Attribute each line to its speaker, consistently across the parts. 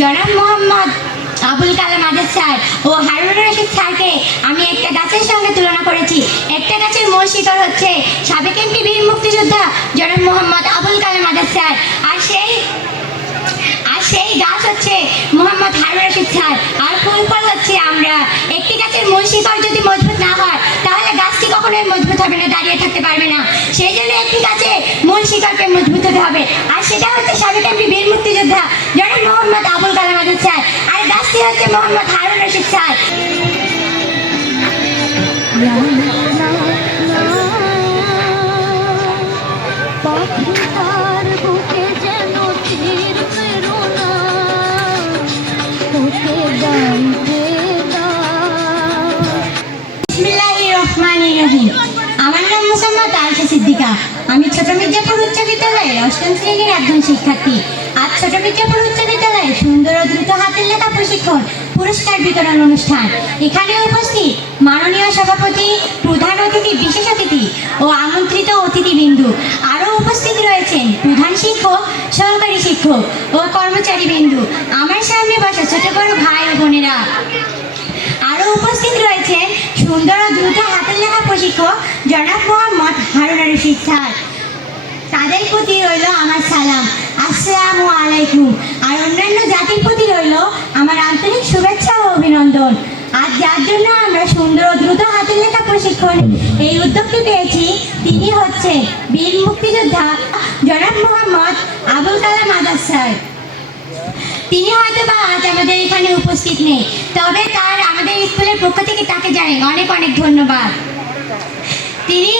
Speaker 1: জনাব মোহাম্মদ আবুল কালাম আজাদ স্যার ও হারুন রশিদ স্যারকে আমি একটা গাছের সঙ্গে তুলনা করেছি। একটা গাছের মূল শিকড় হচ্ছে সাবেক এমপি বীর মুক্তিযোদ্ধা জনাব মোহাম্মদ আবুল কালাম আজাদ স্যার। আর সেই আর সেই গাছ হচ্ছে মোহাম্মদ হারুন রশিদ স্যার। আর ফুল ফল হচ্ছে আমরা। একটি গাছের মূল শিকড় যদি মজবুত না হয়, তাহলে গাছটি কখনোই মজবুত হবে না, দাঁড়িয়ে থাকতে পারবে না। সেই জন্য একটি গাছে মূল শিকড়কে মজবুত হতে হবে। আর সেটা হচ্ছে সাবেক এমপি বীর মুক্তিযোদ্ধা জনাব মোহাম্মদ আবুল কালাম আজাদ স্যার গাছটি মোহাম্মদ হারুন রশিদ স্যার আমার নাম মোসাম্মদ সিদ্দিকা। আমি ছোট মির্জাপুর উচ্চ বিদ্যালয়ের অষ্টম শ্রেণির একজন শিক্ষার্থী। আজ ছোট মির্জাপুর উচ্চ বিদ্যালয়ে সুন্দর ও দ্রুত হাতের প্রশিক্ষণ, পুরস্কার বিতরণ অনুষ্ঠান। এখানে উপস্থিত মাননীয় সভাপতি, প্রধান অতিথি, বিশেষ অতিথি ও আমন্ত্রিত অতিথিবৃন্দু। আরও উপস্থিত রয়েছেন প্রধান শিক্ষক, সহকারী শিক্ষক ও কর্মচারী বিন্দু আমার সামনে বসা ছোট বড় ভাই ও বোনেরা। আরও উপস্থিত রয়েছেন সুন্দর ও দ্রুত হাতের লেখা প্রশিক্ষক জনাব মোহাম্মদ হারুন রশিদ স্যার তাদের প্রতি রইল আমার সালাম। আসসালামু আলাইকুম। আর অন্যান্য জাতির প্রতি রইল আমার আন্তরিক শুভেচ্ছা ও অভিনন্দন। আজ যার জন্য আমরা সুন্দর ও দ্রুত হাতের লেখা প্রশিক্ষণ এই উদ্যোগটি পেয়েছি, তিনি হচ্ছে বীর মুক্তিযোদ্ধা জনাব মোহাম্মদ আবুল কালাম আজাদ স্যার। তিনি হয়তো বা আজ আমাদের এখানে উপস্থিত নেই, তবে তার আমাদের স্কুলের পক্ষ থেকে তাকে জানাই অনেক অনেক ধন্যবাদ। তিনি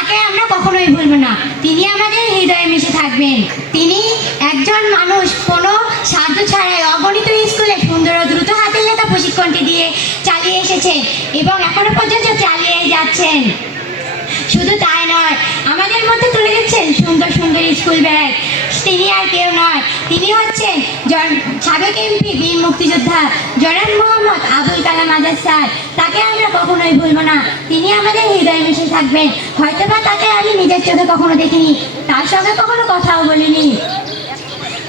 Speaker 1: তাকে আমরা কখনোই ভুলব না। তিনি আমাদের হৃদয়ে মিশে থাকবেন। তিনি একজন মানুষ, কোনো সাহায্য ছাড়াই অগণিত স্কুলে সুন্দর ও দ্রুত হাতের লেখা প্রশিক্ষণটি দিয়ে চালিয়ে এসেছেন এবং এখনও পর্যন্ত চালিয়ে যাচ্ছেন। শুধু তাই নয়, আমাদের মধ্যে তুলে দিচ্ছেন সুন্দর সুন্দর স্কুল ব্যাগ। তিনি আর কেউ নয়। তিনি হচ্ছেন সাবেক এমপি, বীর মুক্তিযোদ্ধা জনাব মোহাম্মদ আবুল কালাম আজাদ স্যার। তাকে আমরা কখনোই ভুলবো না। তিনি আমাদের হৃদয়ে মিশে থাকবেন। হয়তোবা তাকে আমি নিজের চোখে কখনো দেখিনি। তার সঙ্গে কখনো কথাও বলিনি।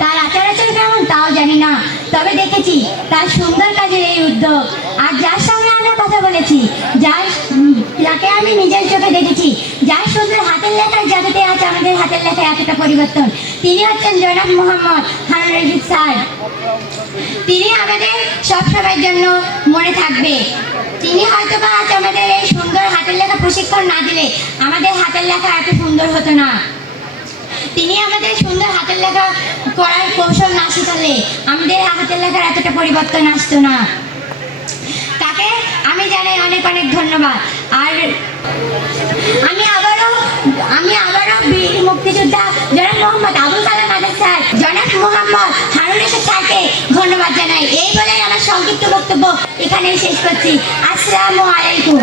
Speaker 1: তার আচার আচরণ কেমন তাও জানি না। তবে দেখেছি তার সুন্দর কাজের এই উদ্যোগ। আর যার সঙ্গে আমরা কথা বলেছি, যার যাকে আমি নিজের চোখে দেখেছি, যার সুন্দর হাতের লেখার জাদুতে আছে আমাদের হাতের লেখায় এতটা পরিবর্তন। তিনি হচ্ছেন জনাব মোহাম্মদ হারুন স্যার। তিনি আমাদের সব সময়ের জন্য মনে থাকবে। তিনি হয়তো বা আজ আমাদের এই সুন্দর হাতের লেখা প্রশিক্ষণ না দিলে আমাদের হাতের লেখা এত সুন্দর হতো না। তিনি আমাদের সুন্দর হাতের লেখা করার কৌশল না শেখালে আমাদের হাতের লেখার এতটা পরিবর্তন আসতো না। তাকে আমি জানাই অনেক অনেক ধন্যবাদ। আর আমি আবারও আমি আবারও বীর মুক্তিযোদ্ধা জনাব মোহাম্মদ আবুল কালাম আজাদ স্যার, জনাব মোহাম্মদ হারুন স্যারকে ধন্যবাদ জানাই। এই বলে আমার সংক্ষিপ্ত বক্তব্য এখানেই শেষ করছি। আসসালামু আলাইকুম।